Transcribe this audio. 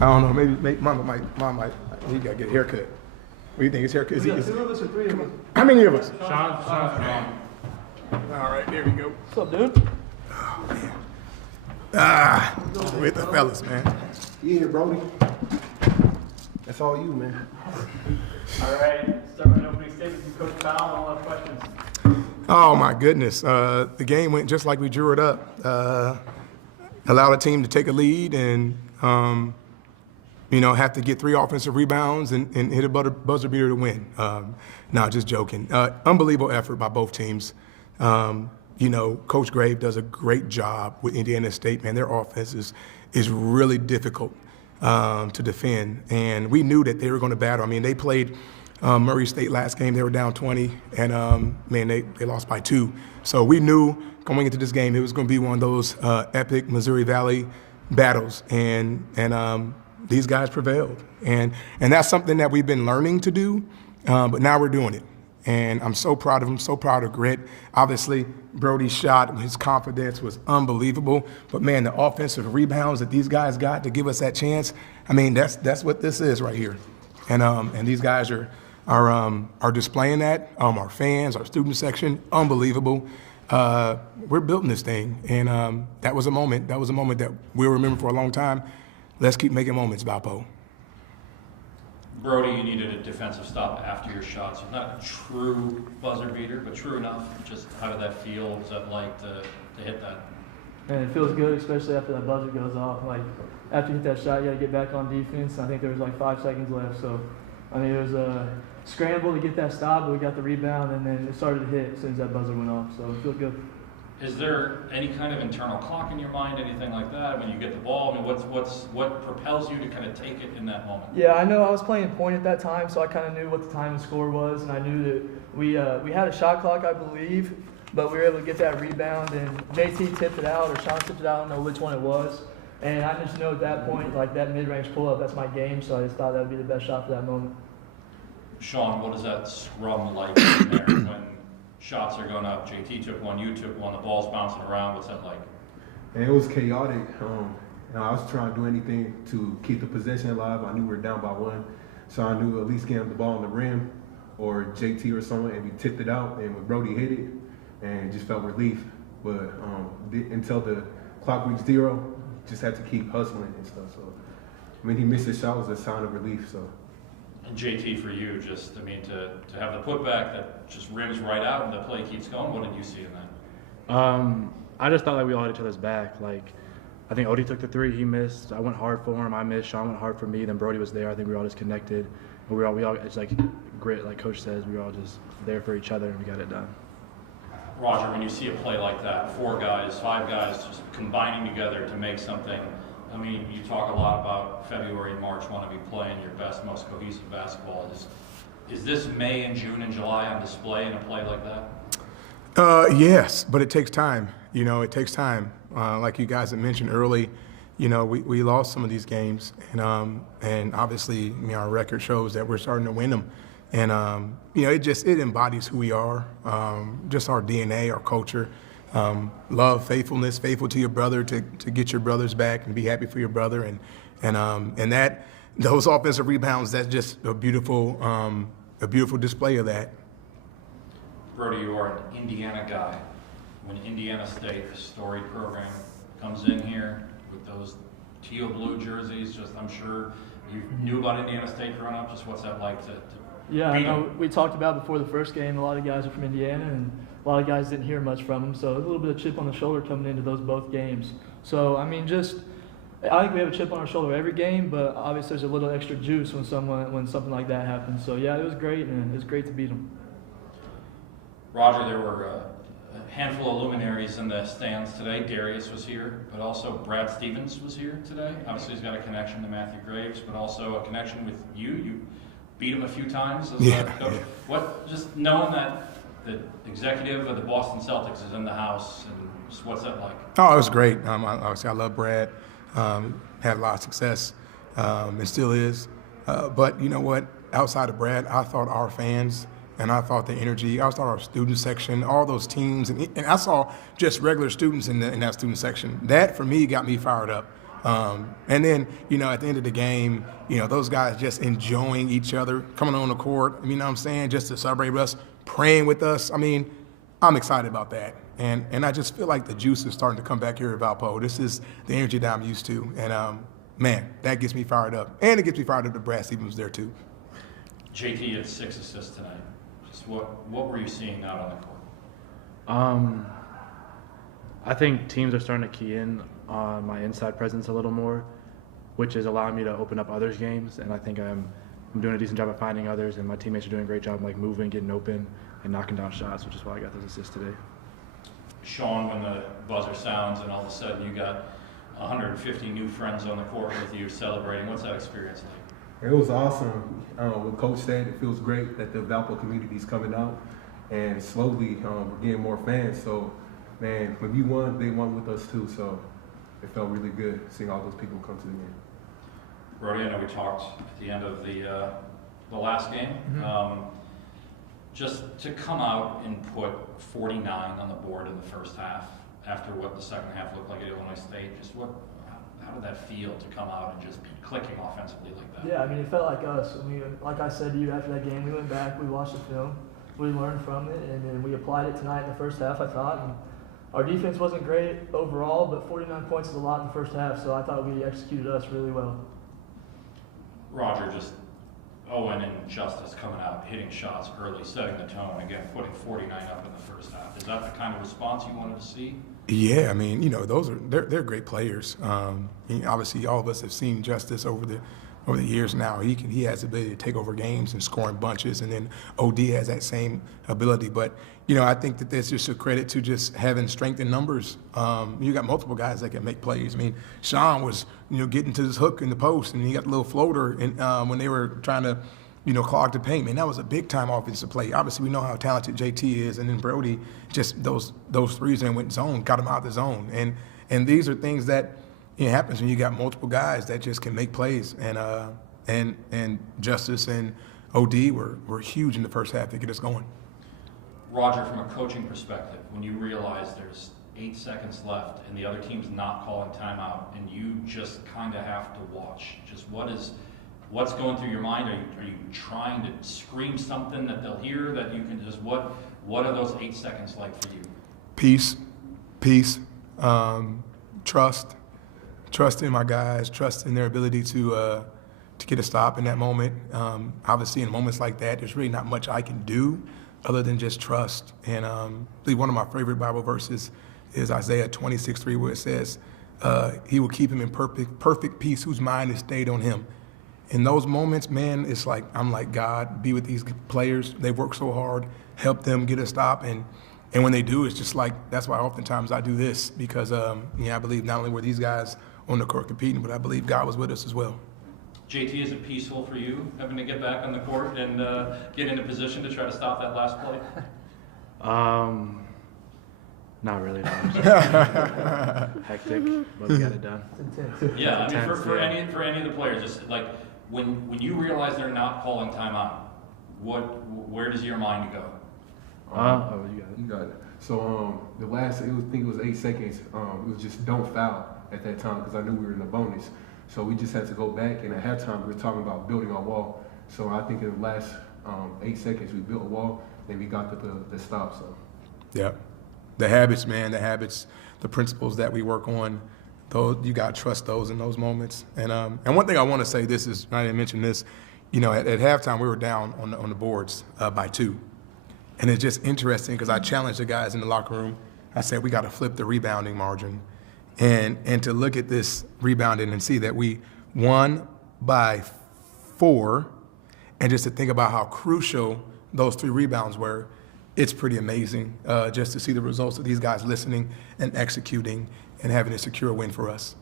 I don't know. Maybe Mama might. He got to get a haircut. What do you think? His haircut? Two of us or three of us? How many of us? Sean's wrong. All right, there we go. What's up, dude? Oh, man. With the fellas, man. You here, Brody? That's all you, man. All right, start with an opening statement from Coach Powell. I'll have questions. Oh, my goodness. The game went just like we drew it up. Allowed a team to take a lead and, have to get 3 offensive rebounds and hit a buzzer beater to win. No, just joking. Unbelievable effort by both teams. Coach Grave does a great job with Indiana State. Man, their offense is really difficult to defend. And we knew that they were going to battle. I mean, they played Murray State last game. They were down 20, and, they lost by 2. So we knew going into this game it was going to be one of those epic Missouri Valley battles. And these guys prevailed. And that's something that we've been learning to do, but now we're doing it. And I'm so proud of him, so proud of Grit. Obviously, Brody's shot, his confidence was unbelievable. But, man, the offensive rebounds that these guys got to give us that chance, I mean, that's what this is right here. And these guys are displaying that. Our fans, our student section, unbelievable. We're building this thing. And that was a moment. That was a moment that we'll remember for a long time. Let's keep making moments, Valpo. Brody, you needed a defensive stop after your shots. Not a true buzzer beater, but true enough. Just how did that feel? What was that like to hit that? And it feels good, especially after that buzzer goes off. Like, after you hit that shot, you got to get back on defense. I think there was like 5 seconds left. So, I mean, it was a scramble to get that stop, but we got the rebound, and then it started to hit as soon as that buzzer went off. So, it feels good. Is there any kind of internal clock in your mind, anything like that? When you get the ball, I mean, what propels you to kind of take it in that moment? Yeah, I know I was playing point at that time, so I kind of knew what the time and score was, and I knew that we had a shot clock, I believe, but we were able to get that rebound, and JT tipped it out, or Sean tipped it out, I don't know which one it was, and I just know at that point, like that mid-range pull-up, that's my game, so I just thought that would be the best shot for that moment. Sean, what is that scrum like in there when shots are going up? JT took one, you took one, the ball's bouncing around. What's that like? And it was chaotic. I was trying to do anything to keep the possession alive. I knew we were down by 1, so I knew at least getting the ball on the rim or JT or someone, and we tipped it out. And when Brody hit it, and just felt relief. But until the clock reached 0, just had to keep hustling and stuff. So, I mean, he missed his shot was a sign of relief. So. And JT, for you, just, I mean, to have the putback that just rims right out and the play keeps going, what did you see in that? I just thought like we all had each other's back. Like, I think Odie took the 3, he missed. I went hard for him, I missed. Sean went hard for me, then Brody was there. I think we were all just connected. And we all, it's like grit, like Coach says, we were all just there for each other and we got it done. Roger, when you see a play like that, 4 guys, 5 guys just combining together to make something, I mean, you talk a lot about February and March want to be playing your best, most cohesive basketball. Is this May and June and July on display in a play like that? Yes, but it takes time. It takes time. Like you guys had mentioned early, we lost some of these games, and obviously, our record shows that we're starting to win them. And, it embodies who we are, just our DNA, our culture. Love, faithfulness, faithful to your brother, to get your brothers back and be happy for your brother, and that those offensive rebounds, that's just a beautiful display of that. Brody, you are an Indiana guy. When Indiana State, a storied program, comes in here with those teal blue jerseys, just I'm sure you knew about Indiana State growing up. Just what's that like to Yeah, I beat know them? we talked about before the first game, a lot of guys are from Indiana, and a lot of guys didn't hear much from them, so a little bit of chip on the shoulder coming into both games. So, I mean, I think we have a chip on our shoulder every game, but obviously there's a little extra juice when something like that happens. So, yeah, it was great, and it was great to beat them. Roger, there were a handful of luminaries in the stands today. Darius was here, but also Brad Stevens was here today. Obviously, he's got a connection to Matthew Graves, but also a connection with you. You beat him a few times as a coach. What, just knowing that the executive of the Boston Celtics is in the house, and just what's that like? Oh, it was great. Obviously, I love Brad. Had a lot of success, and still is. But you know what? Outside of Brad, I thought our fans and I thought the energy, I thought our student section, all those teams, and I saw just regular students in that student section. That, for me, got me fired up. And then, at the end of the game, those guys just enjoying each other, coming on the court, you know what I'm saying, just to celebrate with us, praying with us. I mean, I'm excited about that. And I just feel like the juice is starting to come back here at Valpo. This is the energy that I'm used to. And, man, that gets me fired up. And it gets me fired up that Brad Stevens was there, too. JT had 6 assists tonight. Just what were you seeing out on the court? I think teams are starting to key in on my inside presence a little more, which is allowing me to open up others' games. And I think I'm doing a decent job of finding others, and my teammates are doing a great job like moving, getting open, and knocking down shots, which is why I got those assists today. Sean, when the buzzer sounds and all of a sudden you got 150 new friends on the court with you celebrating, what's that experience like? It was awesome. What Coach said, it feels great that the Valpo community is coming out, and slowly we're getting more fans. So, man, when we won, they won with us too. So it felt really good seeing all those people come to the game. Brody, I know we talked at the end of the last game. Mm-hmm. Just to come out and put 49 on the board in the first half after what the second half looked like at Illinois State, how did that feel to come out and just be clicking offensively like that? Yeah, I mean, it felt like us. I mean, like I said to you after that game, we went back, we watched the film, we learned from it, and then we applied it tonight in the first half, I thought. And our defense wasn't great overall, but 49 points is a lot in the first half, so I thought we executed us really well. Roger, just Owen and Justice coming out, hitting shots early, setting the tone, again, putting 49 up in the first half. Is that the kind of response you wanted to see? Yeah, I mean, they're great players. Obviously, all of us have seen Justice over the years now. He has the ability to take over games and score in bunches, and then OD has that same ability. But I think that that's just a credit to just having strength in numbers. You got multiple guys that can make plays. I mean, Sean was getting to his hook in the post, and he got the little floater, and when they were trying to clog the paint, man, that was a big-time offensive play. Obviously, we know how talented JT is, and then Brody, just those threes and went zone, got him out of the zone. And these are things that happens when you got multiple guys that just can make plays. And Justice and OD were huge in the first half to get us going. Roger, from a coaching perspective, when you realize there's 8 seconds left and the other team's not calling timeout, and you just kind of have to watch, just what's going through your mind? Are you trying to scream something that they'll hear, that you can just, what are those 8 seconds like for you? Peace, trust in my guys, trust in their ability to get a stop in that moment. Obviously, in moments like that, there's really not much I can do other than just trust. And I believe one of my favorite Bible verses is Isaiah 26:3, where it says, he will keep him in perfect peace whose mind is stayed on him. In those moments, man, it's like, I'm like, God, be with these players. They work so hard, help them get a stop. And when they do, it's just like, that's why oftentimes I do this, because I believe not only were these guys on the court competing, but I believe God was with us as well. JT, is it peaceful for you having to get back on the court and get into position to try to stop that last play? Not really. No. Hectic, but we got it done. It's intense. Yeah, I mean, for yeah. any of the players, just like when you realize they're not calling timeout, where does your mind go? You got it. You got it. So the last, I think it was 8 seconds. It was just don't foul at that time because I knew we were in the bonus. So we just had to go back, and at halftime we were talking about building our wall. So I think in the last 8 seconds we built a wall, and we got the stop. So Yeah. The habits, man, the principles that we work on, those, you got to trust those in those moments. And one thing I want to say, this is, I didn't mention this, at halftime we were down on the boards by 2. And it's just interesting because I challenged the guys in the locker room. I said, we got to flip the rebounding margin. And to look at this rebounding and see that we won by 4, and just to think about how crucial those 3 rebounds were, it's pretty amazing just to see the results of these guys listening and executing and having a secure win for us.